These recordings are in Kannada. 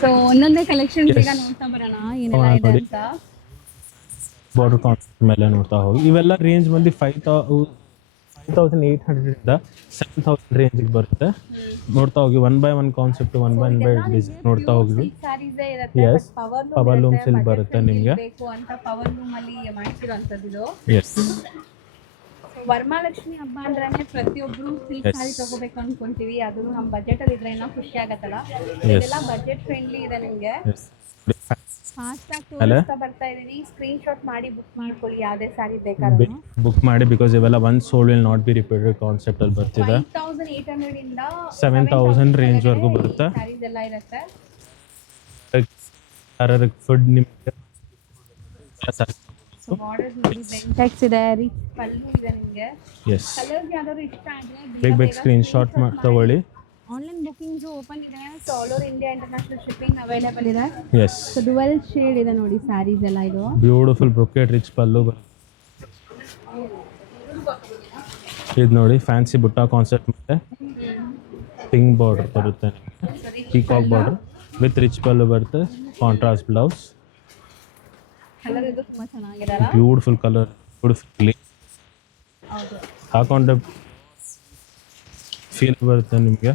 ಸೊ ಒಂದೊಂದೇ ಕಲೆಕ್ಷನ್ಸ್ ಈಗ ನೋಡ್ತಾ ಬರೋಣ ಏನೆಲ್ಲ ಇದೆ ನೋಡಿ. ಅಂತ. ಬಾರ್ಡರ್ ಕಾನ್ಸೆಪ್ಟ್ ಮೇಲೆ ನೋಡ್ತಾ ಹೋಗಿ. ಇವೆಲ್ಲ ರೇಂಜ್ ಬಂದು 5,800 ಇಂದ 7,000 ರೇಂಜಿಗೆ ಬರುತ್ತೆ. ನೋಡ್ತಾ ಹೋಗಿ 1 by 1 ಕಾನ್ಸೆಪ್ಟ್ 1 by 1 ಡಿಸೈನ್ ನೋಡ್ತಾ ಹೋಗಿ. ಎಸ್ ಪವರ್ ಲೂಮ್ ಸಿಲ್ಕ್ ಬರುತ್ತೆ ನಿಮಗೆ. ಬೇಕು ಅಂತ ಪವರ್ ಲೂಮ್ ಅಲ್ಲಿ ಮಾಡ್ತಿರೋಂಥದ್ದು ಇದು. ಎಸ್ ವರಮಹಾಲಕ್ಷ್ಮಿ ಹಬ್ಬ ಅಂದ್ರೆ ಪ್ರತಿಯೊಬ್ರು ಸಿಲ್ಕ್ ಸಾರಿ ತಗೋಬೇಕು ಅನ್ಕೊಂತೀವಿ. ಅದು ನಮ್ಮ ಬಜೆಟ್ ಅಲ್ಲಿ ಇದ್ರೆ ಇನ್ನೂ ಖುಷಿ ಆಗತ್ತಲ್ಲ. ಇದೆಲ್ಲ ಬಜೆಟ್ ಫ್ರೆಂಡ್ಲಿ ಇದೆ ನಿಮಗೆ. ಫಾಸ್ಟ್ ಆಗಿ ತೋರಿಸ್ತಾ ಬರ್ತಾ ಇದೀನಿ. ಸ್ಕ್ರೀನ್ ಶಾಟ್ ಮಾಡಿ ಬುಕ್ ಮಾಡ್ಕೊಳ್ಳಿ ಯಾವ್ದೇ ಸಾರಿ ಬೇಕಾದ್ರೂ. ಬುಕ್ ಮಾಡಿ ಬಿಕಾಸ್ ಇವೆಲ್ಲ one sold will not be repeated concept ಅಲ್ಲಿ ಬರ್ತಿದೆ. 5,800 ಇಂದ 7,000 ರೇಂಜ್ ವರೆಗೂ ಬರುತ್ತೆ. ಸಾರೀಸ್ ಎಲ್ಲ ಇರುತ್ತೆ. ಫುಡ್ ನಿಮಗೆ ಬಾರ್ಡರ್ಸ್ ನೋಡಿ ಬೆಂಟೆಕ್ಸ್ ಇದೆ, ರಿಚ್ ಪಲ್ಲು ಇದೆ ನಿಮಗೆ. ಎಸ್ ಕಲರ್ಸ್ ಯಾವ್ದಾದ್ರು ಇಷ್ಟ ಆದ್ರೆ ಬೇಗ ಸ್ಕ್ರೀನ್ ಶಾಟ್ ತಗೊಳ್ಳಿ. ಆನ್ಲೈನ್ ಬುಕಿಂಗ್ಸ್ ಓಪನ್ ಇದೆ. So all over India international shipping available ಇದೆ. ಎಸ್ ಸೊ ಡುವೆಲ್ ಶೇಡ್ ಇದೆ ನೋಡಿ ಸ್ಯಾರೀಸ್ ಎಲ್ಲ. ಇದು ಬ್ಯೂಟಿಫುಲ್ ಬ್ರೊಕೆಟ್ ರಿಚ್ ಪಲ್ಲು ಇದು ನೋಡಿ. ಫ್ಯಾನ್ಸಿ ಬುಟ್ಟ ಕಾನ್ಸೆಪ್ಟ್ ಮೇಲೆ ಪಿಂಕ್ ಬಾರ್ಡರ್ ಬರುತ್ತೆ. Peacock border with rich pallu ಬರುತ್ತೆ. Contrast blouse. ಕಲರ್ ಇದು ತುಂಬಾ ಚೆನ್ನಾಗಿದೆ. ಬ್ಯೂಟಿಫುಲ್ ಕಲರ್, ಬ್ಯೂಟಿಫುಲ್ ಹಾಕೊಂಡ್ರೆ ಫೀಲ್ ಬರುತ್ತೆ ನಿಮಗೆ.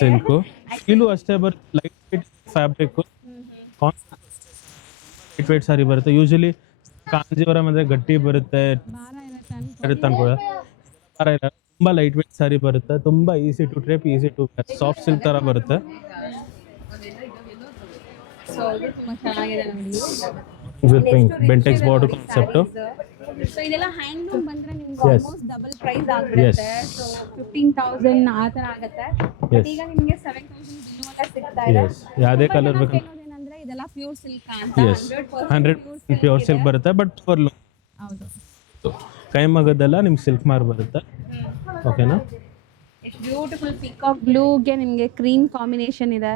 ಸಿಲ್ಕು ಫೀಲು ಅಷ್ಟೇ ಬರುತ್ತೆ. Light weight fabric, light weight sari ಬರುತ್ತೆ. ಯೂಶಲಿ ಕಾಂಜೀವರಂ ಅಂದರೆ ಗಟ್ಟಿ ಬರುತ್ತೆ ಅನ್ಕೊಳ್ಳ. ಭಾರ ಇಲ್ಲ, ತುಂಬ ಲೈಟ್ ವೇಟ್ ಸಾರಿ ಬರುತ್ತೆ. ತುಂಬ easy to drape, easy to soft silk ಥರ ಬರುತ್ತೆ. ಸೊ ಇದು ತುಂಬಾ ಚೆನ್ನಾಗಿದೆ ನೋಡಿ. With pink Bentex border concept. So ಇದೆಲ್ಲ ಹ್ಯಾಂಡ್ಲೂಮ್ ಬಂದ್ರೆ ನಿಮ್ಗೆ ಆಲ್ಮೋಸ್ಟ್ ಡಬಲ್ ಪ್ರೈಸ್ ಆಗಿರುತ್ತೆ. ಸೊ 15,000 ಆ ಥರ ಆಗುತ್ತೆ. ಈಗ ನಿಮಗೆ 7,000 ಬಿಲ್ಲೂ ಅಂತ ಸಿಗ್ತಾ ಇದೆ. ಯಾವುದೇ ಕಲರ್ ಬೇಕು ಏನಂದ್ರೆ ಇದೆಲ್ಲ ಪ್ಯೂರ್ ಸಿಲ್ಕ್ ಅಂತ. 100% ಪ್ಯೂರ್ ಸಿಲ್ಕ್ ಬರುತ್ತೆ. ಬಟ್ ಪವರ್ ಲೂಮ್ ಹೌದು. ಕೈ ಮಗದೆಲ್ಲ ನಿಮ್ಗೆ ಸಿಲ್ಕ್ ಮಾರ್ ಬರುತ್ತೆ. ಓಕೆನಾ? ಎಷ್ಟು ಬ್ಯೂಟಿಫುಲ್ ಪಿಕಾಕ್ ಬ್ಲೂಗೆ ನಿಮಗೆ ಕ್ರೀಮ್ ಕಾಂಬಿನೇಷನ್ ಇದೆ.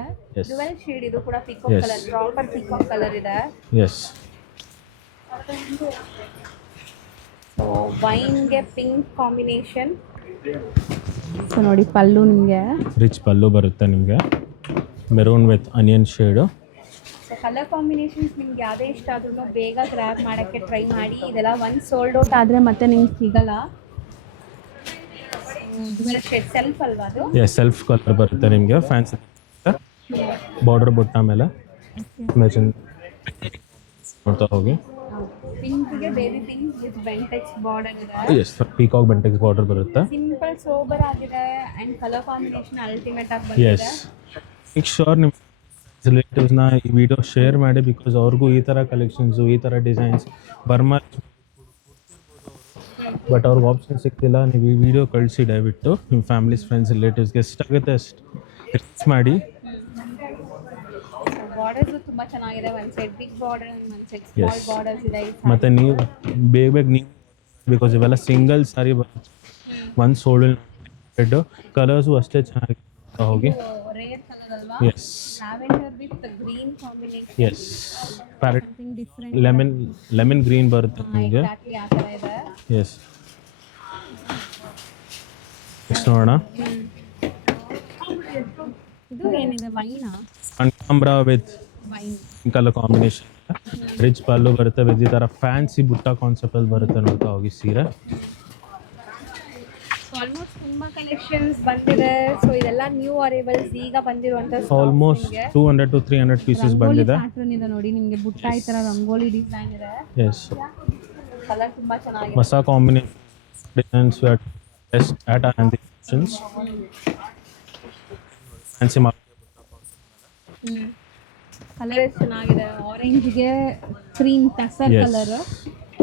ಡುವೆಲ್ ಶೇಡ್ ಇದು ಕೂಡ peacock colour, proper peacock colour ಇದೆ. ಎಸ್ ಸೊ ವೈನ್ಗೆ ಪಿಂಕ್ ಕಾಂಬಿನೇಷನ್. ಸೊ ನೋಡಿ ಪಲ್ಲು ನಿಮಗೆ ರಿಚ್ ಪಲ್ಲು ಬರುತ್ತೆ ನಿಮಗೆ. Maroon with onion shade. So colour combinations ನಿಮ್ಗೆ ಯಾವುದೇ ಇಷ್ಟ ಆದ್ರೂ ಬೇಗ ಗ್ರ್ಯಾಬ್ ಮಾಡೋಕ್ಕೆ ಟ್ರೈ ಮಾಡಿ. ಇದೆಲ್ಲ ಒಂದು ಸೋಲ್ಡ್ ಔಟ್ ಆದರೆ ಮತ್ತೆ ನಿಮ್ಗೆ ಸಿಗಲ್ಲ. ಶೇಡ್ ಸೆಲ್ಫ್ ಅಲ್ವಾ ಅದು? ಎಸ್ ಸೆಲ್ಫ್ ಕಲರ್ ಬರುತ್ತೆ ನಿಮಗೆ. ಫ್ಯಾನ್ಸಿ ಬಾರ್ಡರ್ ಬುಟ್ಟ ಮೇಲೆ ಮೆಜನ್ ನೋಡ್ತಾ ಹೋಗಿ. ಪಿಂಕ್ಗೆ baby pink with Bentex border ಇದೆ. ಎಸ್ ಪೀಕಾಕ್ ಬೆಂಟೆಕ್ಸ್ ಬಾರ್ಡರ್ ಬರುತ್ತೆ. ಸಿಂಪಲ್ ಸೋಬರ್ ಆಗಿದೆ ಅಂಡ್ ಕಲರ್ ಕಾಂಬಿನೇಷನ್ ಅಲ್ಟಿಮೇಟ್ ಆಗಿ ಬಂದಿದೆ. ಎಸ್ ಮೇಕ್ ಶೋರ್ ನಿಮ್ಮ ರಿಲೇಟಿವ್ಸ್ನ ಈ ವಿಡಿಯೋ ಶೇರ್ ಮಾಡಿ. ಬಿಕಾಸ್ ಅವ್ರಿಗೂ ಈ ಥರ ಕಲೆಕ್ಷನ್ಸು, ಈ ಥರ ಡಿಸೈನ್ಸ್ ಬರ್ಮಾ, ಬಟ್ ಅವ್ರಿಗೆ ಆಪ್ಷನ್ ಸಿಗ್ತಿಲ್ಲ. ನೀವು ಈ ವಿಡಿಯೋ ಕಳಿಸಿ ದಯವಿಟ್ಟು ನಿಮ್ಮ ಫ್ಯಾಮಿಲೀಸ್, ಫ್ರೆಂಡ್ಸ್, ರಿಲೇಟಿವ್ಸ್ಗೆ ಎಷ್ಟಾಗುತ್ತೆ ಅಷ್ಟು ರಿಚ್ ಮಾಡಿ. ಬಾರ್ಡರ್ಸ್ ತುಂಬಾ ಚೆನ್ನಾಗಿದೆ. ಒಂದು ಸೈಡ್ ಬಿಗ್ ಬಾರ್ಡರ್ ಅಂಡ್ ಒಂದು ಸೈಡ್ ಸ್ಮಾಲ್ ಬಾರ್ಡರ್ಸ್ ಇದೆ. ಮತ್ತು ನೀವು ಬೇಗ ನೀವು ಬಿಕಾಸ್ ಇವೆಲ್ಲ ಸಿಂಗಲ್ ಸಾರಿ ಬರುತ್ತೆ. ಒಂದು ಸೋಲ್ಡ್ ಕಲರ್ಸು ಅಷ್ಟೇ ಚೆನ್ನಾಗಿ ಹೋಗಿ. ರೇರ್ ಕಲರ್ ಅಲ್ವಾ? Yes lavender with green combination. Yes parrot lemon green ಬರುತ್ತೆ ನಿಮಗೆ. ಎಕ್ಸಾಕ್ಟ್ಲಿ ಆ ಥರ ಇದೆ. ಎಸ್ ನೆಕ್ಸ್ಟ್ ನೋಡೋಣ. ಇದು ಏನಿದೆ ವೈನಾ? ಕನಕಾಂಬ್ರ with wine colour combination. Rich pallu ಬರುತ್ತೆ ವಿತ್ ಈ ಥರ ಫ್ಯಾನ್ಸಿ ಬುಟ್ಟ ಕಾನ್ಸೆಪ್ಟಲ್ಲಿ ಬರುತ್ತೆ. ನೋಡ್ತಾ ಹೋಗಿ ಸೀರೆ. ಆಲ್ಮೋಸ್ಟ್ ತುಂಬಾ ಕಲೆಕ್ಷನ್ಸ್ ಬಂದಿದೆ. ಸೊ ಇದೆಲ್ಲ ನ್ಯೂ ಅರೈವಲ್ಸ್ ಈಗ ಬಂದಿರುವಂತ. ಆಲ್ಮೋಸ್ಟ್ 200 to 300 ಪೀಸಸ್ ಬಂದಿದೆ. ಪ್ಯಾಟರ್ನ್ ಇದೆ ನೋಡಿ ನಿಮಗೆ. ಬುಟ್ಟ ಈ ತರ ರಂಗೋಲಿ ಡಿಸೈನ್ ಇದೆ. ಎಸ್ ಕಲರ್ ತುಂಬಾ ಚೆನ್ನಾಗಿದೆ. ಹೊಸ combination designs best at and options. Fancy colour ಚೆನ್ನಾಗಿದೆ. ಆರೆಂಜ್ಗೆ ಕ್ರೀಮ್ ಟಸರ್ ಕಲರ್.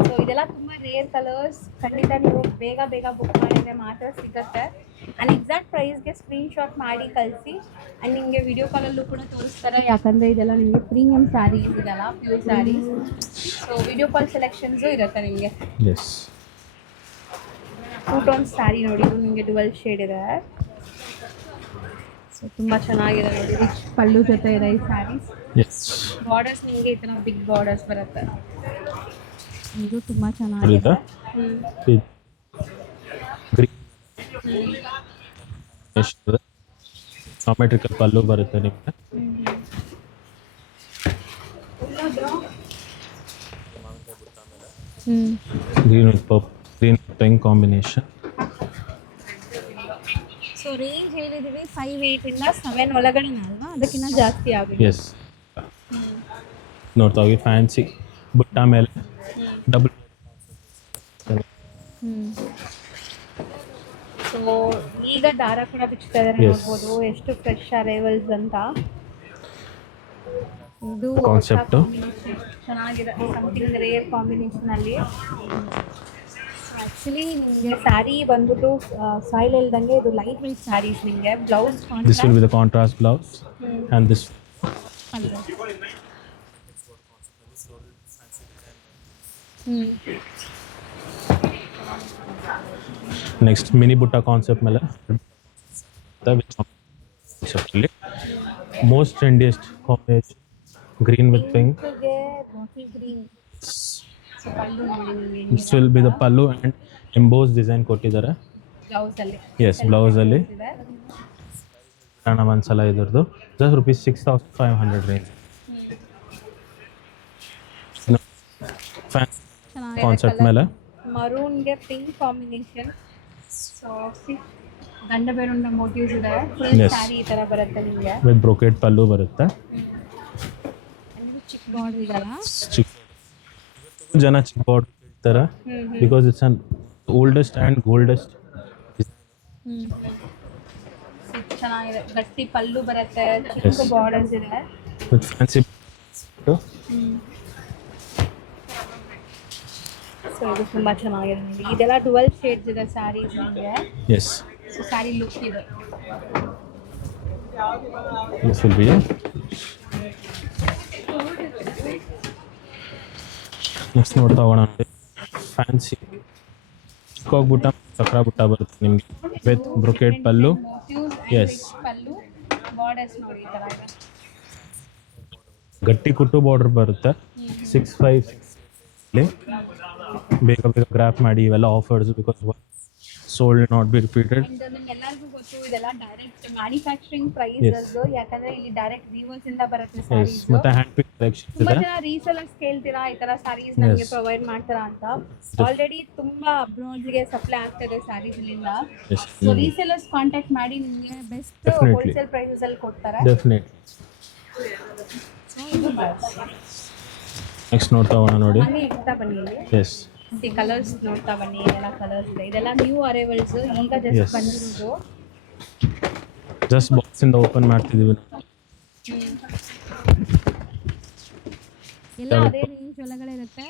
ಸೊ ಇದೆಲ್ಲ ತುಂಬ ರೇರ್ ಕಲರ್ಸ್. ಖಂಡಿತ ನೀವು ಬೇಗ ಬೇಗ ಬುಕ್ ಮಾಡಿದರೆ ಮಾತ್ರ ಸಿಗುತ್ತೆ. ಆ್ಯಂಡ್ ಎಕ್ಸಾಕ್ಟ್ ಪ್ರೈಸ್ಗೆ ಸ್ಕ್ರೀನ್ ಶಾಟ್ ಮಾಡಿ ಕಳಿಸಿ. ಆ್ಯಂಡ್ ನಿಮಗೆ ವಿಡಿಯೋ ಕಾಲಲ್ಲೂ ಕೂಡ ತೋರಿಸ್ತಾರೆ. ಯಾಕಂದರೆ ಇದೆಲ್ಲ ನಿಮಗೆ ಪ್ರೀಮಿಯಮ್ ಸ್ಯಾರೀಸ್ ಇದೆಲ್ಲ pure saris. So video call ಸೆಲೆಕ್ಷನ್ಸು ಇರುತ್ತೆ ನಿಮಗೆ. ಎಸ್ ಟೂ ಟೋನ್ ಸ್ಯಾರಿ ನೋಡಿ. ಇದು ನಿಮಗೆ ಡುವೆಲ್ ಶೇಡ್ ಇದೆ. ಸೊ ತುಂಬ ಚೆನ್ನಾಗಿದೆ ನೋಡಿ. ರಿಚ್ ಪಲ್ಲು ಜೊತೆ ಇದೆ ಈ ಸ್ಯಾರೀಸ್. ಎಸ್ ಬಾರ್ಡರ್ಸ್ ನಿಮಗೆ ಈ ಥರ ಬಿಗ್ ಬಾರ್ಡರ್ಸ್ ಬರುತ್ತೆ. ಇದು ತುಂಬ ಚೆನ್ನಾಗಿದೆ. ಜಾಮೆಟ್ರಿಕಲ್ ಪಲ್ಲು ಬರುತ್ತೆ ನಿಮಗೆ. Green with purple, green pink combination. So range ಹೇಳಿದೀವಿ 5-8 ಇಂದ 7 ಒಳಗಡೆ ಅಲ್ವಾ, ಅದಕ್ಕಿಂತ ಜಾಸ್ತಿ ಆಗುತ್ತೆ. ಎಸ್, ನೋಡ್ತಾ ಹೋಗಿ ಫ್ಯಾನ್ಸಿ ಬುಟ್ಟ ಮೇಲೆ ಡಬಲ್. ಸೊ ಈಗ ದಾರ ಕೂಡ ಬಿಚ್ತಾ ಇದಾರೆ, Yes. ನೋಡ್ಬೋದು ಎಷ್ಟು ಫ್ರೆಶ್ ಅರೈವಲ್ಸ್ ಅಂತ. ಇದು Concept. ಚೆನ್ನಾಗಿದೆ, ಸಮಥಿಂಗ್ ರೇರ್ ಕಾಂಬಿನೇಷನ್ ಅಲ್ಲಿ. ಆ್ಯಕ್ಚುಲಿ ನಿಮಗೆ ಸ್ಯಾರಿ ಬಂದ್ಬಿಟ್ಟು ಸಾಯಿಲ್ ಇಲ್ದಂಗೆ ಇದು ಲೈಟ್ ವೇಟ್ ಸ್ಯಾರೀಸ್. ನಿಮಗೆ blouse This will be the contrast blouse and this. Next mini butta concept ಮೇಲೆ most trendiest combination green with pink. Bottle green. So pallu ನೋಡಿ ನಿಮಗೆ This will be the pallu and embossed design ಕೊಟ್ಟಿದ್ದಾರೆ. ಬ್ಲೌಸ್ ಅಲ್ಲಿ. ಎಸ್, ಬ್ಲೌಸ್ ಅಲ್ಲಿ ಇದೆ. ಕಾರಣ ಒಂದ್ಸಲ ಇದ್ರದ್ದು ಜಸ್ಟ್ ರುಪೀಸ್ 6500 ರೇಂಜ್. ಕಾನ್ಸೆಪ್ಟ್ ಮೇಲೆ ಮರೂನ್ಗೆ ಪಿಂಕ್ ಕಾಂಬಿನೇಷನ್. ಸೊ ಗಂಡ ಬೇರುಂಡ ಮೋಟಿವ್ಸ್ ಇದೆ. Full Yes. ಸ್ಯಾರಿ ಈ ಥರ ಬರುತ್ತೆ ನಿಮಗೆ. ವಿತ್ ಬ್ರೊಕೆಟ್ ಪಲ್ಲು ಬರುತ್ತೆ. ಚಿಕ್ಕ ಬಾರ್ಡರ್ ಇದಲ್ಲ. ಚಿಕ್ಕ ಜನ ಚಿಕ್ಕ ಬಾರ್ಡರ್ ಇರ್ತಾರೆ because it's an oldest and goldest. ಚೆನ್ನಾಗಿದೆ, ಗಟ್ಟಿ ಪಲ್ಲು ಬರುತ್ತೆ, ಚಿಕ್ಕ ಬಾರ್ಡರ್ಸ್ ಇದೆ. With fancy. ಸೊ ಇದು ತುಂಬ ಚೆನ್ನಾಗಿದೆ ನಿಮಗೆ. ಇದೆಲ್ಲ 12 ಶೇಡ್ಸ್ ಇದೆ ಸ್ಯಾರೀಸ್ ನಿಮಗೆ. ಎಸ್, ಸೊ ಸ್ಯಾರಿ ಲುಕ್ ಇದೆ. ದಿಸ್ ವಿಲ್ ಬಿ ನೆಕ್ಸ್ಟ್ ನೋಡ್ತಾ ಹೋಗೋಣ. ಫ್ಯಾನ್ಸಿ ಚಿಕ್ಕ ಬುಟ್ಟ, ಚಕ್ರ ಬುಟ್ಟ ಬರುತ್ತೆ ನಿಮಗೆ with brocade pallu. Yes. Pallu borders ನೋಡಿ ಈ ಥರ ಇದೆ. ಗಟ್ಟಿ ಕುಟ್ಟು ಬಾರ್ಡರ್ ಬರುತ್ತೆ. 656 ಬೇಗ ಬೇಗ ಗ್ರಾಫ್ ಮಾಡಿ, ಇವೆಲ್ಲ offers because sold not be repeated. ನಿಮ್ಗೆಲ್ಲರಿಗೂ ಗೊತ್ತು ಇದೆಲ್ಲ ಡೈರೆಕ್ಟ್ ಮ್ಯಾನುಫ್ಯಾಕ್ಚರಿಂಗ್ ಪ್ರೈಸ್. ಯಾಕಂದ್ರೆ ಇಲ್ಲಿ ಡೈರೆಕ್ಟ್ ವೀವರ್ಸ್ ಇಂದ ಬರುತ್ತೆ ಸ್ಯಾರೀಸ್. ಮತ್ತೆ ಹ್ಯಾಂಡ್ ಪಿಕ್ ಕಲೆಕ್ಷನ್ ತುಂಬಾ ಇದೆ. ಜನ ರೀಸೆಲರ್ಸ್ ಕೇಳ್ತೀರಾ ಈ ತರ ಸ್ಯಾರೀಸ್ ನಮಗೆ ಪ್ರೊವೈಡ್ ಮಾಡ್ತಾರಾ ಅಂತ. ಆಲ್ರೆಡಿ ತುಂಬಾ ಅಬ್ರಾಡ್ಗೆ ಸಪ್ಲೈ ಆಗ್ತಿದೆ ಸ್ಯಾರೀಸ್ ಇಲ್ಲಿಂದ. Yes. ಸೊ ರೀಸೆಲರ್ಸ್ ಕಾಂಟ್ಯಾಕ್ಟ್ ಮಾಡಿ ನಿಮಗೆ ಬೆಸ್ಟ್ Definitely. ಹೋಲ್ಸೇಲ್ ಪ್ರೈಸಸ್ ಅಲ್ಲಿ ಕೊಡ್ತಾರೆ. ಡೆಫಿನೆಟ್. ನೆಕ್ಸ್ಟ್ ನೋಡ್ತಾ ಹೋಗೋಣ ನೋಡಿ. ಹಂಗೆ ಇಡ್ತಾ ಬನ್ನಿ ಇಲ್ಲಿ. ಎಸ್, ಈ ಕಲರ್ಸ್ ನೋಡ್ತಾ ಬನ್ನಿ. ಇದೆಲ್ಲ ಕಲರ್ಸ್ ಇದೆ, ಇದೆಲ್ಲ ನ್ಯೂ ಅರೈವಲ್ಸ್, ಈಗ Yes. ಜಸ್ಟ್ ಬಂದಿರೋದು. ಜಸ್ಟ್ ಬಾಕ್ಸ್ ಇಂದ ಓಪನ್ ಮಾಡ್ತಿದೀವಿ. ಎಲ್ಲ ಅದೇ ರೇಂಜ್ ಒಳಗಡೆ ಇರುತ್ತೆ.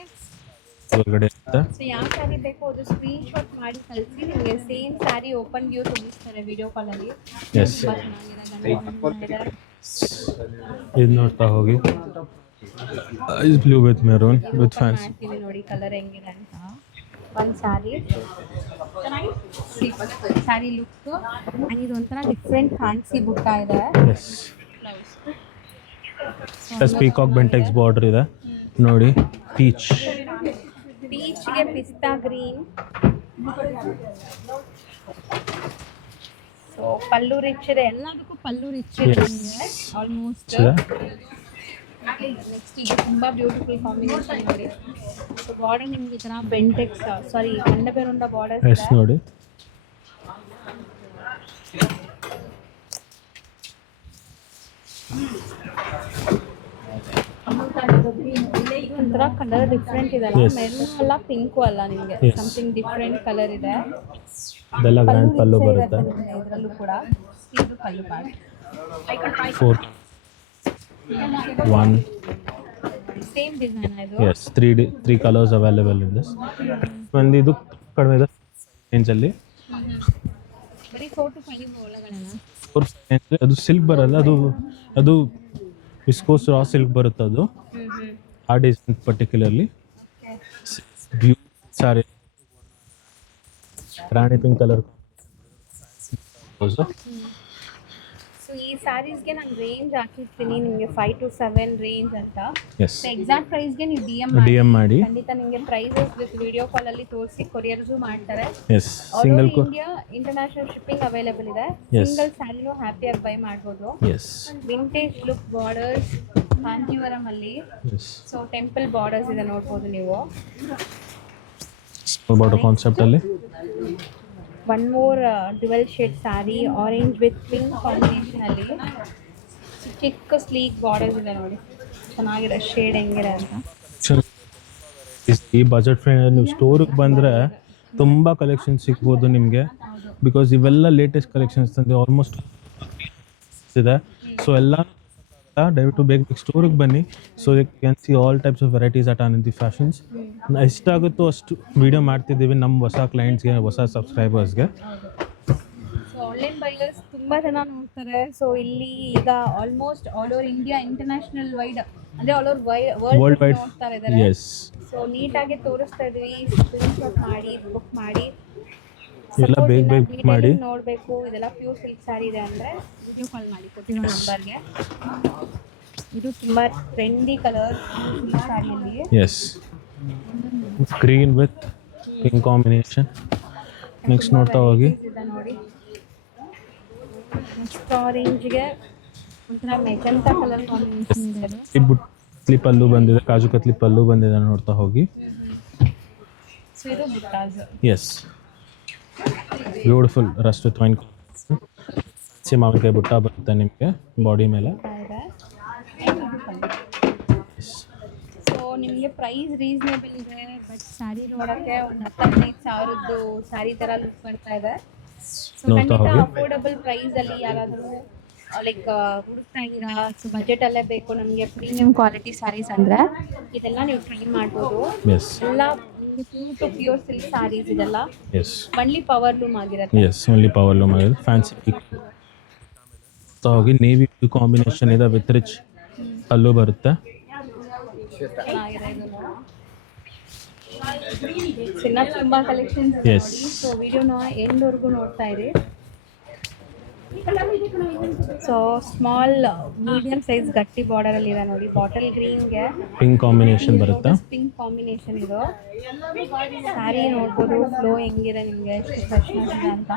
ಒಳಗಡೆ ಇರುತ್ತೆ. ಸೊ ಯಾವ ಸ್ಯಾರಿ ಬೇಕೋ ಅದು ಸ್ಕ್ರೀನ್ ಶಾಟ್ ಮಾಡಿ ಕಳಿಸಿ, ನಿಮಗೆ ಸೇಮ್ ಸ್ಯಾರಿ ಓಪನ್ ವ್ಯೂ ತೋರಿಸ್ತಾರೆ ವಿಡಿಯೋ ಕಾಲಲ್ಲಿ. ಎಸ್, ಇದು ನೋಡ್ತಾ ಹೋಗಿ. Is blue with maroon with fancy. ಮಾಡ್ತೀವಿ ನೋಡಿ ಕಲರ್ ಹೆಂಗಿದೆ ಅಂತ. ಒಂದು ಸ್ಯಾರಿ ಸ್ಯಾರಿ ಲುಕ್ ಆ್ಯಂಡ್ ಇದು ಒಂಥರ ಡಿಫ್ರೆಂಟ್ ಫ್ಯಾನ್ಸಿ ಬುಟ್ಟ ಇದೆ. Yes, plus peacock Bentex border ಇದೆ ನೋಡಿ. ಪೀಚ್ಗೆ ಪಿಸ್ತಾ ಗ್ರೀನ್. ಸೊ ಪಲ್ಲು ರಿಚ್ ಇದೆ, ಎಲ್ಲದಕ್ಕೂ ಪಲ್ಲು ರಿಚ್ ಇದೆ ನಿಮಗೆ ಆಲ್ಮೋಸ್ಟ್. ನೆಕ್ಸ್ಟ್ ಇದು ತುಂಬ ಬ್ಯೂಟಿಫುಲ್ ಕಾಂಬಿನೇಷನ್ ನೋಡಿ. ಸೊ ಬಾರ್ಡರ್ ನಿಮ್ಗೆ ಈ ಥರ ಬೆಂಟೆಕ್ಸ್ ಸಾರಿ ಗಂಡ ಬೇರುಂಡ ಬಾರ್ಡರ್ ಎಸ್ ನೋಡಿ. ಒಂಥರ ಕಲರ್ ಡಿಫ್ರೆಂಟ್ ಇದೆಲ್ಲ. Yes. ಮೆರೂನ್ ಅಲ್ಲ, ಪಿಂಕು ಅಲ್ಲ, ನಿಮಗೆ Yes. ಸಮಥಿಂಗ್ ಡಿಫ್ರೆಂಟ್ ಕಲರ್ ಇದೆ. ಇದೆಲ್ಲ ಗ್ರ್ಯಾಂಡ್ ಪಲ್ಲು ಬರುತ್ತೆ. ಇದರಲ್ಲೂ ಕೂಡ ಇದು ಪಲ್ಲು ಪಾರ್ಟ್. 4 1 ಸೇಮ್ ಡಿಸೈನ್ ಇದು. Yes, 3 colours available in this. ಒಂದು ಇದು ಕಡಿಮೆ ಇದೆ ರೇಂಜಲ್ಲಿ. ಬರೀ 4 to 5 ಒಳಗಡೆನಾ? 4 ಅದು ಸಿಲ್ಕ್ ಬರಲ್ಲ, ಅದು ವಿಸ್ಕೋಸ್ ರಾ ಸಿಲ್ಕ್ ಬರುತ್ತೆ. ಅದು ಆ ಡಿಸೈನ್ ಪರ್ಟಿಕ್ಯುಲರ್ಲಿ ಬ್ಲೂ ಸಾರಿ ರಾಣಿ ಪಿಂಕ್ ಕಲರ್. ಸೊ ಈ ಸ್ಯಾರೀಸ್ಗೆ ನಾನು ರೇಂಜ್ ಹಾಕಿರ್ತೀನಿ ನಿಮಗೆ 5 to 7 ರೇಂಜ್ ಅಂತ. ಎಸ್, ಎಕ್ಸಾಕ್ಟ್ ಪ್ರೈಸ್ಗೆ ನೀವು ಡಿ ಎಮ್ ಮಾಡಿ ಖಂಡಿತ ನಿಮಗೆ ಪ್ರೈಸಸ್ ವಿತ್ ವಿಡಿಯೋ ಕಾಲಲ್ಲಿ ತೋರಿಸಿ ಕೊರಿಯರ್ಸು ಮಾಡ್ತಾರೆ. Yes, single India international shipping available ಇದೆ. Yes. ಸಿಂಗಲ್ ಸ್ಯಾರಿನೂ ಹ್ಯಾಪಿಯಾಗಿ ಬೈ ಮಾಡ್ಬೋದು. Yes, vintage look borders Kanjeevaram ಅಲ್ಲಿ. ಎಸ್, ಸೊ ಟೆಂಪಲ್ ಬಾರ್ಡರ್ಸ್ ಇದೆ ನೋಡ್ಬೋದು ನೀವು. ಬಾರ್ಡರ್ ಕಾನ್ಸೆಪ್ಟಲ್ಲಿ one more dual shade sari orange with pink combination ಅಲ್ಲಿ ಚಿಕ್ಕ ಸ್ಲೀಕ್ ಬಾರ್ಡರ್ಸ್ ಇದೆ ನೋಡಿ, ಚೆನ್ನಾಗಿದೆ ಶೇಡ್ ಹೆಂಗಿದೆ ಅಂತ. ಈ ಬಜೆಟ್ ಫ್ರೆಂಡ್ ನೀವು ಸ್ಟೋರಿಗೆ ಬಂದರೆ ತುಂಬ ಕಲೆಕ್ಷನ್ ಸಿಗ್ಬೋದು ನಿಮಗೆ, ಬಿಕಾಸ್ ಇವೆಲ್ಲ ಲೇಟೆಸ್ಟ್ ಕಲೆಕ್ಷನ್ಸ್ ತಂದೆ ಆಲ್ಮೋಸ್ಟ್ ಇದೆ. ಸೊ ಎಲ್ಲ ದಯವಿಟ್ಟು ಬೇಗ ಸ್ಟೋರಿಗೆ ಬನ್ನಿ. So you can see all types of varieties at Anandi fashions. ಎಷ್ಟಾಗುತ್ತೋ ಅಷ್ಟು ವಿಡಿಯೋ ಮಾಡ್ತಿದ್ದೀವಿ ನಮ್ಮ ಹೊಸ ಕ್ಲೈಂಟ್ಸ್ಗೆ, ಹೊಸ ಸಬ್ಸ್ಕ್ರೈಬರ್ಸ್ಗೆ. ಸೊ ಆನ್ಲೈನ್ ಬೈಯರ್ಸ್ ತುಂಬ ಜನ ನೋಡ್ತಾರೆ. ಸೊ ಇಲ್ಲಿ ಈಗ almost all over India, international wide ಅಂದರೆ ಆಲ್ ಓವರ್ ವರ್ಲ್ಡ್ ವೈಡ್ ನೋಡ್ತಾ ಇದ್ದಾರೆ. ಎಸ್. ಸೊ ನೀಟಾಗಿ ತೋರಿಸ್ತಾ ಇದ್ವಿ, ಸ್ಕ್ರೀನ್ಶಾಟ್ ಮಾಡಿ ಬುಕ್ ಮಾಡಿ. ಎಲ್ಲ ಬೇಗ ಬುಕ್ ಮಾಡಿ. ನೋಡಬೇಕು ಇದೆಲ್ಲ ಪ್ಯೂರ್ ಸಿಲ್ಕ್ ಸ್ಯಾರಿ ಇದೆ ಅಂದರೆ ವಿಡಿಯೋ ಕಾಲ್ ಮಾಡಿ ಕೊಟ್ಟಿರೋ ನಂಬರ್ಗೆ. ಇದು ತುಂಬ ಟ್ರೆಂಡಿ ಕಲರ್ ಸಿಲ್ಕ್ ಸ್ಯಾರಿಯಲ್ಲಿ. Yes, green with pink combination. Next ನೋಡ್ತಾ ಹೋಗಿ. ಇದೆ ನೋಡಿ, ನೆಕ್ಸ್ಟ್ ಆರೆಂಜ್ಗೆ ಒಂಥರ ಮೆಜೆಂಟಾ ಕಲರ್ ಕಾಂಬಿನೇಷನ್ ಇದೆ. ಕತ್ಲಿ ಪಲ್ಲು ಬಂದಿದೆ, ಕಾಜು ಕತ್ಲಿ ಪಲ್ಲು ಬಂದಿದೆ, ನೋಡ್ತಾ ಹೋಗಿ. ಸೊ ಇದು ಬುಟ್ಟಾಸ್. Yes, beautiful rust with wine ಮಾವಿನಕಾಯಿ ಬುಟ್ಟ ಬರುತ್ತೆ ನಿಮಗೆ ಬಾಡಿ ಮೇಲೆ. ಸೊ ನಿಮಗೆ ಪ್ರೈಸ್ ರೀಸನೇಬಲ್ ಇದೆ, ಬಟ್ ಸ್ಯಾರಿ ನೋಡೋಕ್ಕೆ ಒಂದು 15,000 ಸ್ಯಾರಿ ಥರ ಲುಕ್ ಬರ್ತಾ ಇದೆ. ಸೊ ಖಂಡಿತ ಅಫೋರ್ಡಬಲ್ ಪ್ರೈಸಲ್ಲಿ ಯಾರಾದರೂ ಲೈಕ್ ಹುಡುಕ್ತಾ ಇದ್ದೀರಾ, ಸೊ ಬಜೆಟಲ್ಲೇ ಬೇಕು ನಮಗೆ ಪ್ರೀಮಿಯಂ ಕ್ವಾಲಿಟಿ ಸ್ಯಾರೀಸ್ ಅಂದರೆ ಇದೆಲ್ಲ ನೀವು ಟ್ರೈ ಮಾಡ್ಬೋದು. ಎಸ್, ಎಲ್ಲ ಪ್ಯೂರ್ ಸಿಲ್ಕ್ ಸ್ಯಾರೀಸ್ ಇದೆಲ್ಲ. ಎಸ್, ಒನ್ಲಿ ಪವರ್ ಲೂಮ್ ಆಗಿರುತ್ತೆ. ಎಸ್, ಓನ್ಲಿ ಪವರ್ ಲೂಮ್ ಆಗಿದೆ. ಫ್ಯಾನ್ಸಿ ಹೋಗಿ ನೇವಿ ಬ್ಲೂ ಕಾಂಬಿನೇಷನ್ ಇದೆ ವಿತ್ ರಿಚ್ ಅಲ್ಲೂ ಬರುತ್ತೆ. ಚೆನ್ನಾಗಿದೆ ಇದು. ಇನ್ನ ತುಂಬ ಕಲೆಕ್ಷನ್ಸ್ ಇದೆ ನೋಡಿ. ಸೊ ವಿಡಿಯೋನ ಎಂಡ್ವರೆಗೂ ನೋಡ್ತಾ ಇರಿ. ಸೊ ಸ್ಮಾಲ್ ಮೀಡಿಯಂ ಸೈಜ್ ಗಟ್ಟಿ ಬಾರ್ಡರ್ ಅಲ್ಲಿ ಇದೆ ನೋಡಿ, ಬಾಟಲ್ ಗ್ರೀನ್ಗೆ ಪಿಂಕ್ ಕಾಂಬಿನೇಷನ್ ಬರುತ್ತೆ. ಪಿಂಕ್ ಕಾಂಬಿನೇಷನ್ ಇದು ಸ್ಯಾರಿ ನೋಡ್ಬೋದು. ಫ್ಲೋ ಹೆಂಗಿದೆ ನಿಮಗೆ, ಎಷ್ಟು ಫ್ರೆಶ್ನೆಸ್ ಇದೆ ಅಂತ.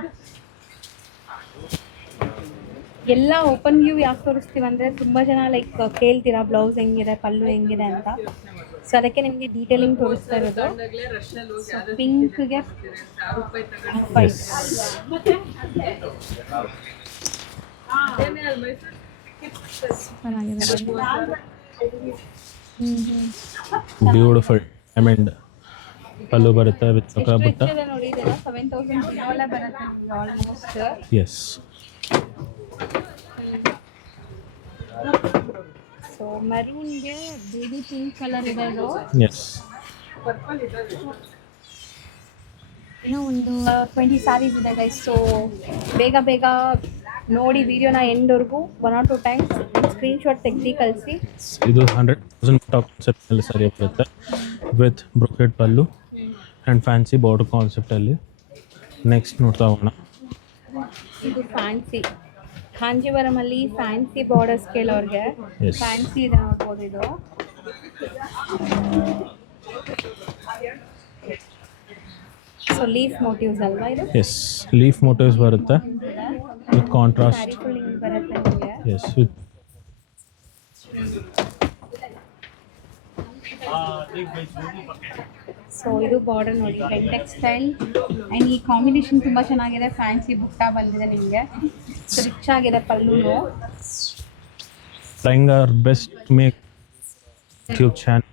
ಎಲ್ಲ ಓಪನ್ ವ್ಯೂ ಯಾಕೆ ತೋರಿಸ್ತೀವಿ ಅಂದರೆ ತುಂಬ ಜನ ಲೈಕ್ ಕೇಳ್ತೀರಾ ಬ್ಲೌಸ್ ಹೆಂಗಿದೆ, ಪಲ್ಲು ಹೆಂಗಿದೆ ಅಂತ. ಸೊ ಅದಕ್ಕೆ ನಿಮಗೆ ಡೀಟೇಲಿಂಗ್ ತೋರಿಸ್ತಾ ಇರೋದು. ಪಿಂಕ್ಗೆ ಬ್ಯೂಟಿಫುಲ್ ಡೈಮಂಡ್ ಪಲ್ಲು ಬರುತ್ತೆ ವಿತ್ ಸಕ್ರ ಬುಟ್ಟ. ನೋಡಿ ಇದೆಲ್ಲ 7,000 ಬರುತ್ತೆ ಆಲ್ಮೋಸ್ಟ್. ಎಸ್. ಸೊ ಮರೂನ್ಗೆ ಬೇಬಿ ಪಿಂಕ್ ಕಲರ್ ಇದೆ ಇದು. ಎಸ್. ಇನ್ನೂ ಒಂದು 20 ಸ್ಯಾರೀಸ್ ಇದೆ ಗೈಸ್. ಸೊ ಬೇಗ ಬೇಗ ನೋಡಿ ವಿಡಿಯೋನ ಎಂಡ್ವರೆಗೂ 1 or 2 ಟೈಮ್ಸ್ ಸ್ಕ್ರೀನ್ಶಾಟ್ ತೆಗ್ದು ಕಳಿಸಿ. ಇದು 100,000 ಕಾನ್ಸೆಪ್ಟಲ್ಲಿ ಸರಿ ಬರುತ್ತೆ with brocade pallu and fancy border ಕಾನ್ಸೆಪ್ಟಲ್ಲಿ. ನೆಕ್ಸ್ಟ್ ನೋಡ್ತಾ ಹೋಗೋಣ. ಇದು ಫ್ಯಾನ್ಸಿ ಕಾಂಜೀವರಮಲ್ಲಿ ಫ್ಯಾನ್ಸಿ ಬಾರ್ಡರ್ ಸ್ಕೇಲ್ ಅವ್ರಿಗೆ Yes. ಫ್ಯಾನ್ಸಿ ಇದೆ ನೋಡ್ಬೋದು ಇದು. ಸೊ ಲೀಫ್ ಮೋಟಿವ್ಸ್ ಅಲ್ವಾ ಇದು? ಎಸ್, ಲೀಫ್ ಮೋಟಿವ್ಸ್ ಬರುತ್ತೆ ವಿತ್ ಕಾಂಟ್ರಾಸ್ಟ್. ಸ್ಯಾರಿ ಫುಲ್ ಹಿಂಗೆ ಬರುತ್ತೆ ನಿಮಗೆ. ಎಸ್, ವಿತ್ ಸೊ ಇದು ಬಾರ್ಡರ್ ನೋಡಿ, ಟೆಕ್ಸ್ ಸ್ಟೈಲ್ ಆ್ಯಂಡ್ ಈ ಕಾಂಬಿನೇಷನ್ ತುಂಬ ಚೆನ್ನಾಗಿದೆ. ಫ್ಯಾನ್ಸಿ ಬುಟ್ಟ ಬಂದಿದೆ ನಿಮಗೆ, ಸೊ ರಿಚ್ ಆಗಿದೆ ಪಲ್ಲುನು. trying our best to make YouTube channel,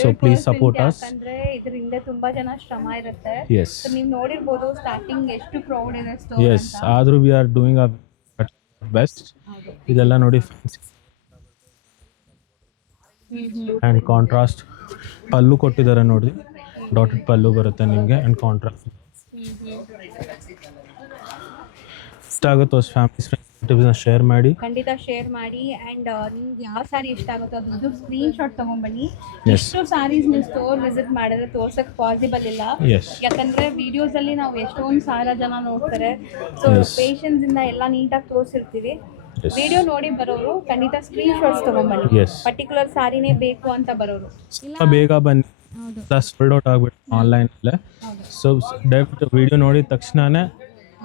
so please support us. ಯಾಕಂದ್ರೆ ಇದ್ರ ಹಿಂದೆ ತುಂಬಾ ಜನ ಶ್ರಮ ಇರುತ್ತೆ. Yes. ಸೊ ನೀವು ನೋಡಿರ್ಬೋದು ಸ್ಟಾರ್ಟಿಂಗ್ ಎಷ್ಟು ಕ್ರೌಡ್ ಇದೆ ಸ್ಟೋರ್ Yes, ಅಂತ. ಆದರೂ we are doing our best. ಇದೆಲ್ಲ ನೋಡಿ ಫ್ಯಾನ್ಸಿ ಆ್ಯಂಡ್ ಕಾಂಟ್ರಾಸ್ಟ್ ಪಲ್ಲು ಕೊಟ್ಟಿದ್ದಾರೆ ನೋಡಿ, ಡಾಟೆಡ್ ಪಲ್ಲು ಬರುತ್ತೆ ನಿಮಗೆ ಆ್ಯಂಡ್ ಕಾಂಟ್ರಾಸ್ಟ್. ಇಷ್ಟ ಆಗುತ್ತೋ ಫ್ಯಾಮಿಲಿ ಫ್ರೆಂಡ್ಸ್ನ ಶೇರ್ ಮಾಡಿ, ಖಂಡಿತ ಶೇರ್ ಮಾಡಿ. ಆ್ಯಂಡ್ ನಿಮ್ಗೆ ಯಾವ ಸ್ಯಾರಿ ಇಷ್ಟ ಆಗುತ್ತೋ ಅದ್ರದ್ದು ಸ್ಕ್ರೀನ್ಶಾಟ್ ತೊಗೊಂಡ್ಬನ್ನಿ. Yes. ಎಷ್ಟು ಸ್ಯಾರೀಸ್ ನೀವು ಸ್ಟೋರ್ ವಿಸಿಟ್ ಮಾಡಿದ್ರೆ ತೋರ್ಸಕ್ಕೆ ಪಾಸಿಬಲ್ ಇಲ್ಲ. ಎಸ್, ಯಾಕಂದ್ರೆ ವಿಡಿಯೋಸಲ್ಲಿ ನಾವು ಎಷ್ಟೊಂದು ಸಾವಿರ ಜನ ನೋಡ್ತಾರೆ. So Yes. ಪೇಷನ್ಸ್ ಇಂದ ಎಲ್ಲ ನೀಟಾಗಿ ತೋರಿಸಿರ್ತೀವಿ. Yes. ವಿಡಿಯೋ ನೋಡಿ ಬರೋರು ಖಂಡಿತ ಸ್ಕ್ರೀನ್ಶಾಟ್ಸ್ ತೊಗೊಂಬನ್ನಿ. Yes. ಪರ್ಟಿಕ್ಯುಲರ್ ಸ್ಯಾರಿನೇ ಬೇಕು ಅಂತ ಬರೋರು. ಸ್ವಲ್ಪ ಬೇಗ ಬನ್ನಿ, ಸೋಲ್ಡ್ ಔಟ್ ಆಗ್ಬಿಟ್ಟು ಆನ್ಲೈನಲ್ಲೇ. ಸೊ ದಯವಿಟ್ಟು ವಿಡಿಯೋ ನೋಡಿದ ತಕ್ಷಣನೇ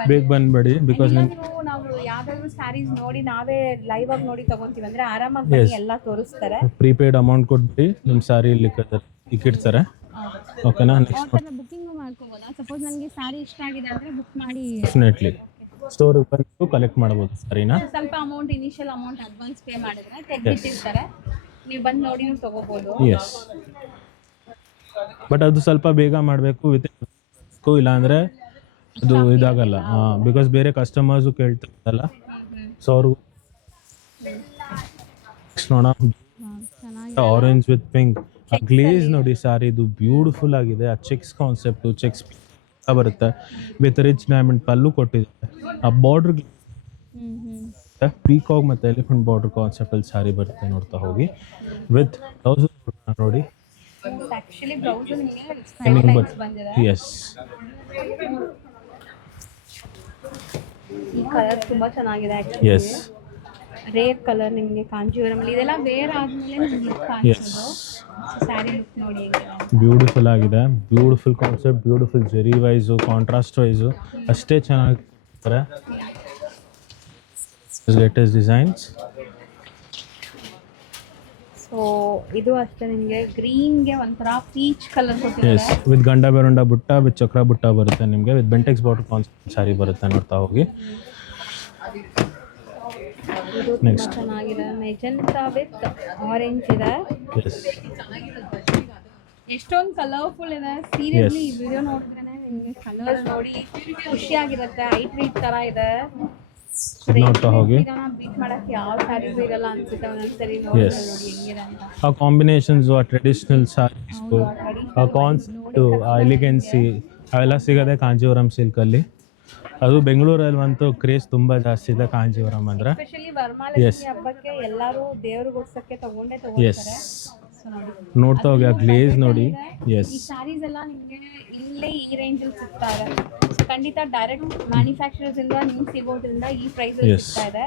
ಬೇಗ ಬಂದ್ಬೇಡಿ, ಬಿಕಾಸ್ ಇಲ್ಲಾಂದ್ರೂ ನಾವು ಯಾವ್ದಾದ್ರು ಸ್ಯಾರೀಸ್ ನೋಡಿ ನಾವೇ ಲೈವ್ ಆಗಿ ನೋಡಿ ತಗೊಂತೀವಿ ಅಂದ್ರೆ ಆರಾಮಾಗಿ ಬನ್ನಿ, ಎಲ್ಲ ತೋರಿಸ್ತಾರೆ. ಪ್ರೀಪೇಯ್ಡ್ ಅಮೌಂಟ್ ಕೊಟ್ಬಿಟ್ಟು ನಿಮ್ಮ ಸ್ಯಾರಿ ಇಲ್ಲಿ ಇಕ್ಕಿಡ್ತಾರೆ. ಓಕೆನಾ? ನೆಕ್ಸ್ಟ್ ಸಪೋಸ್ ನನಗೆ ಸ್ಯಾರಿ ಇಷ್ಟ ಆಗಿದೆ ಅಂದರೆ ಬುಕ್ ಮಾಡಿ ಡೆಫಿನೆಟ್ಲಿ ಸ್ಟೋರಿಗೆ ಬಂದು ಕಲೆಕ್ಟ್ ಮಾಡ್ಬೋದು ಸರಿನಾ. ಸ್ವಲ್ಪ amount initial amount advance pay ಮಾಡಿದ್ರೆ ತೆಗೆದಿಟ್ಟಿರ್ತಾರೆ, ನೀವು ಬಂದು ನೋಡಿ ನೀವು ತೊಗೋಬೋದು. ಎಸ್, ಬಟ್ ಅದು ಸ್ವಲ್ಪ ಬೇಗ ಮಾಡಬೇಕು ವಿತ್ ಇಲ್ಲಾಂದರೆ ಅದು ಇದಾಗಲ್ಲ. ಬಿಕಾಸ್ ಬೇರೆ ಕಸ್ಟಮರ್ಸು ಕೇಳ್ತಿರ್ತಾರಲ್ಲ, ಸೊ ಅವ್ರಿಗೂ ನೋಡೋಣ. ಆರೆಂಜ್ ವಿತ್ ಪಿಂಕ್ ಗ್ಲೇಸ್ ನೋಡಿ ಸಾರಿ, ಇದು ಬ್ಯೂಟಿಫುಲ್ ಆಗಿದೆ. ಆ ಚೆಕ್ಸ್ ಕಾನ್ಸೆಪ್ಟು, ಚೆಕ್ಸ್ ಬರುತ್ತೆ ವಿತ್ ರಿಚ್ ಡೈಮಂಡ್ ಪಲ್ಲು ಕೊಟ್ಟಿದ್ದಾರೆ. ಆ ಬಾರ್ಡ್ರ್ ಪೀಕಾಕ್ ಮತ್ತು ಎಲಿಫೆಂಟ್ ಬಾರ್ಡರ್ ಕಾನ್ಸೆಪ್ಟಲ್ಲಿ ಸಾರಿ ಬರುತ್ತೆ, ನೋಡ್ತಾ ಹೋಗಿ. ವಿತ್ ಬ್ಲೌಸ್ ನೋಡಿ, ಆಕ್ಚುಲಿ ಬ್ಲೌಸ್ ನಿಮಗೆ ಬಂದಿದೆ. ಎಸ್, ಈ ಕಲರ್ ತುಂಬಾ ಚೆನ್ನಾಗಿದೆ ಆಕ್ಚುಲಿ. ಎಸ್, ರೇರ್ ಕಲರ್ ನಿಮಗೆ ಕಾಂಜೀವರಮಲ್ಲಿ ಇದೆಲ್ಲ ವೇರ್ ಆದ್ಮೇಲೆ ನಿಮಗೆ ಕಾಣಿಸೋದು. ಸ್ಯಾರಿ ಲುಕ್ ನೋಡಿ ಬ್ಯೂಟಿಫುಲ್ ಆಗಿದೆ. Beautiful concept, beautiful Jerry wise, contrast wise ಅಷ್ಟೇ ಚೆನ್ನಾಗಿರ್ತಾರೆ. Latest designs. ಸೊ ಇದು ಅಷ್ಟೇ ನಿಮಗೆ ಗ್ರೀನ್ಗೆ ಒಂಥರ ಪೀಚ್ ಕಲರ್ ಕೊಟ್ಟಿದ್ದಾರೆ. ಎಸ್, ವಿತ್ ಗಂಡ ಬೆರುಂಡ ಬುಟ್ಟ, ವಿತ್ ಚಕ್ರ ಬುಟ್ಟ ಬರುತ್ತೆ ನಿಮಗೆ, ವಿತ್ ಬೆಂಟೆಕ್ಸ್ ಬಾರ್ಡರ್ ಕಾನ್ಸೆಪ್ಟ್ ಸಾರಿ ಬರುತ್ತೆ, ನೋಡ್ತಾ ಹೋಗಿ. ಇದು ತುಂಬಾ ಚೆನ್ನಾಗಿದೆ. ಮೆಜೆಂಟಾ ವಿತ್ ಆರೆಂಜ್ ಇದೆ. ಎಸ್, ಎಷ್ಟೊಂದು ಕಲರ್ಫುಲ್ ಇದೆ. ಸೀರಿಯಸ್ಲಿ ಈ ವಿಡಿಯೋ ನೋಡಿದ್ರೆ ನಿಮಗೆ ಕಲರ್ಸ್ ನೋಡಿ ಖುಷಿಯಾಗಿರುತ್ತೆ. ಹೈಬ್ರಿಡ್ ತರ ಇದೆ. ನೋಡ್ತಾ ಹೋಗಿ. ಬೀಟ್ ಮಾಡಕ್ಕೆ ಯಾವ ಸ್ಯಾರೀಸ್ ಇರಲ್ಲ ಅನ್ಸುತ್ತೆ ಒಂದೊಂದ್ಸರಿ. ನೋಡಿ ಹೆಂಗಿದೆ ಅಂತ. ಆ ಕಾಂಬಿನೇಷನ್ಸು, ಆ ಟ್ರೆಡಿಷ್ನಲ್ ಸಾರೀಸು, ಆ ಕಾನ್ಸೆಪ್ಟು, ಆ ಎಲಿಗೆನ್ಸಿ ಅವೆಲ್ಲ ಸಿಗೋದೆ ಕಾಂಜೀವರಂ ಸಿಲ್ಕಲ್ಲಿ. ಅದು ಬೆಂಗಳೂರಲ್ಲಿ ಅಂತೂ ಕ್ರೇಜ್ ತುಂಬ ಜಾಸ್ತಿ ಇದೆ ಕಾಂಜೀವರಂ ಅಂದರೆ. ಎಸ್ಪೆಷಲಿ ವರಮಹಾಲಕ್ಷ್ಮಿ ಹಬ್ಬಕ್ಕೆ ಎಲ್ಲರೂ ದೇವ್ರಿಗೆ ಉಡ್ಸಕ್ಕೆ ತಗೊಂಡೇ ಎಸ್, ನೋಡ್ತಾ ಹೋಗಿ ಆ ಗ್ಲೇಸ್ ನೋಡಿ. ಎಸ್, ಈ ಸ್ಯಾರೀಸ್ ಎಲ್ಲ ನಿಮಗೆ ಇಲ್ಲೇ ಈ ರೇಂಜ್ ಅಲ್ಲಿ ಸಿಗ್ತಾ ಇದೆ. ಖಂಡಿತ ಡೈರೆಕ್ಟ್ ಮ್ಯಾನುಫ್ಯಾಕ್ಚರರ್ಸ್ ಇಂದ ನಿಮ್ಗೆ ಸಿಗೋದ್ರಿಂದ ಈ ಪ್ರೈಸ್ ಸಿಗ್ತಾ ಇದೆ.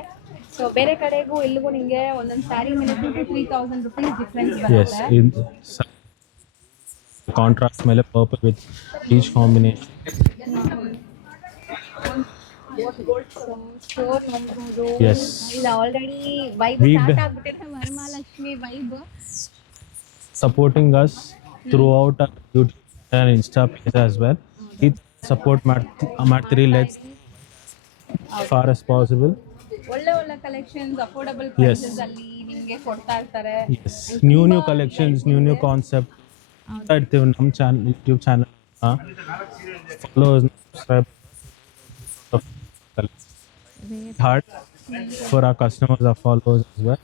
ಸೊ ಬೇರೆ ಕಡೆಗೂ ಇಲ್ಲಿಗೂ ನಿಮಗೆ ಒಂದೊಂದು ಸ್ಯಾರಿ ಮೇಲೆ 2,000 to 3,000 rupees ಡಿಫ್ರೆನ್ಸ್ ಎಸ್, ಬರುತ್ತೆ. ಕಾಂಟ್ರಾಸ್ಟ್ ಮೇಲೆ purple with each combination. Store ನೋಡ್ಬೋದು. ಎಸ್, ಇದು ಆಲ್ರೆಡಿ ವೈಬ್ ಸ್ಟಾರ್ಟ್ ಆಗ್ಬಿಟ್ಟಿದೆ. Varamahalakshmi vibe supporting us throughout our YouTube and Insta page as well. It support ಮಾಡ್ತೀರಿ. Let's far as possible. ಒಳ್ಳೆ ಒಳ್ಳೆ ಕಲೆಕ್ಷನ್ಸ್ ಅಫೋರ್ಡಬಲ್ ಪ್ರೈಸಸ್ ಅಲ್ಲಿ ನಿಮಗೆ ಕೊಡ್ತಾ ಇರ್ತಾರೆ. Yes, new collections, new concept ಇರ್ತೀವಿ ನಮ್ಮ channel, YouTube channel. Follow, subscribe. Hard for our customers, our followers as well.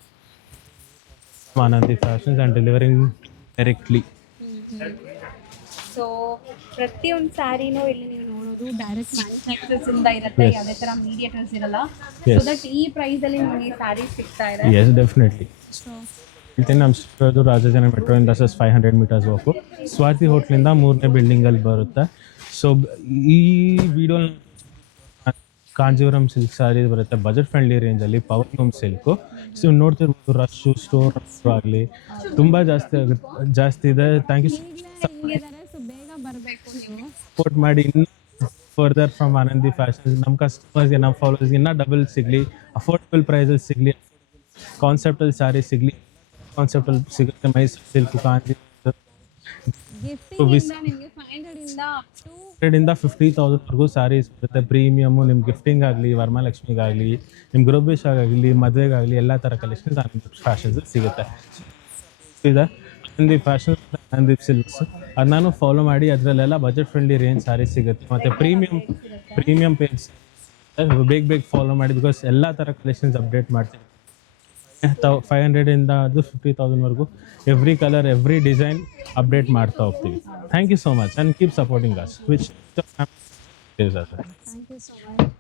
Anandi Fashions and delivering directly. So ಪ್ರತಿಯೊಂದು ಸ್ಯಾರಿನೂ ಇಲ್ಲಿ ನೀವು ನೋಡೋದು ಡೈರೆಕ್ಟ್ ಮ್ಯಾನುಫ್ಯಾಕ್ಚರರ್ಸ್ ಇಂದ ಇರುತ್ತೆ. ಯಾವುದೇ ತರ ಮೀಡಿಯೇಟರ್ಸ್ ಇರಲ್ಲ. ಸೊ ದಟ್ ಈ ಪ್ರೈಸ್ ಅಲ್ಲಿ ನಿಮಗೆ ಸ್ಯಾರಿ ಸಿಗ್ತಾ ಇದೆ. Yes, definitely. ಹೇಳ್ತೀನಿ, ನಮ್ಮ ಸ್ಟೋರ್ ರಾಜಾಜನ ಮೆಟ್ರೋಯಿಂದ 500 meters ವಾಕು ಸ್ವಾತಿ ಹೋಟ್ಲಿಂದ 3ನೇ ಬಿಲ್ಡಿಂಗಲ್ಲಿ ಬರುತ್ತೆ. ಸೊ ಈ ವಿಡಿಯೋ ಕಾಂಜೀವರಂ ಸಿಲ್ಕ್ ಸ್ಯಾರಿ ಬರುತ್ತೆ ಬಜೆಟ್ ಫ್ರೆಂಡ್ಲಿ ರೇಂಜಲ್ಲಿ, ಪವರ್ ಲೂಮ್ ಸಿಲ್ಕು. ಸೊ ನೋಡ್ತಿರ್ಬೋದು, ರಶ್ಶು ಸ್ಟೋರ್ ಆಗಲಿ ತುಂಬ ಜಾಸ್ತಿ ಇದೆ. ಥ್ಯಾಂಕ್ ಯು ಸೊ ಬೇಗ ಬರಬೇಕು ನೀವು. ಸಪೋರ್ಟ್ ಮಾಡಿ. ಇನ್ನೂ ಫರ್ದರ್ ಫ್ರಮ್ ಆನಂದಿ ಫ್ಯಾಷನ್ಸ್ ನಮ್ಮ ಕಸ್ಟಮರ್ಸ್ಗೆ, ನಮ್ಮ ಫಾಲೋವರ್ಸ್ಗೆ ಇನ್ನೂ ಡಬಲ್ ಸಿಗಲಿ, ಅಫೋರ್ಡಬಲ್ ಪ್ರೈಸಲ್ಲಿ ಸಿಗಲಿ, ಕಾನ್ಸೆಪ್ಟಲ್ಲಿ ಸ್ಯಾರಿ ಸಿಗಲಿ. ಕಾನ್ಸೆಪ್ಟಲ್ಲಿ ಸಿಗುತ್ತೆ ಮೈಸೂರು ಸಿಲ್ಕು, ಕಾಂಜಿ ನಿಮಗೆ 500 to 50,000 ಸ್ಯಾರೀಸ್ ಬರುತ್ತೆ. ಪ್ರೀಮಿಯಮು ನಿಮ್ಮ ಗಿಫ್ಟಿಂಗ್ ಆಗಲಿ, ವರಮಹಾಲಕ್ಷ್ಮಿಗಾಗಲಿ, ನಿಮ್ಮ ಗೃಹಪ್ರವೇಶಕ್ಕಾಗಲಿ, ಮದುವೆಗಾಗಲಿ ಎಲ್ಲ ಥರ ಕಲೆಕ್ಷನ್ಸ್ ಆನಂದಿ ಫ್ಯಾಷನ್ಸ್ ಸಿಗುತ್ತೆ. ಇದೆ ಆನಂದಿ ಫ್ಯಾಷನ್ಸ್, ಆನಂದಿ ಸಿಲ್ಕ್ಸ್. ಅದನ್ನು ಫಾಲೋ ಮಾಡಿ. ಅದರಲ್ಲೆಲ್ಲ ಬಜೆಟ್ ಫ್ರೆಂಡ್ಲಿ ರೇಂಜ್ ಸ್ಯಾರೀಸ್ ಸಿಗುತ್ತೆ. ಮತ್ತು ಪ್ರೀಮಿಯಂ ಪೇಜ್ ಬೇಗ ಫಾಲೋ ಮಾಡಿ. ಬಿಕಾಸ್ ಎಲ್ಲ ಥರ ಕಲೆಕ್ಷನ್ಸ್ ಅಪ್ಡೇಟ್ ಮಾಡ್ತೀವಿ. 500 ಇಂದ 50,000 every colour, every design update ಮಾಡ್ತಾ ಹೋಗ್ತೀವಿ. Thank you so much and keep supporting us. Which thank you so much.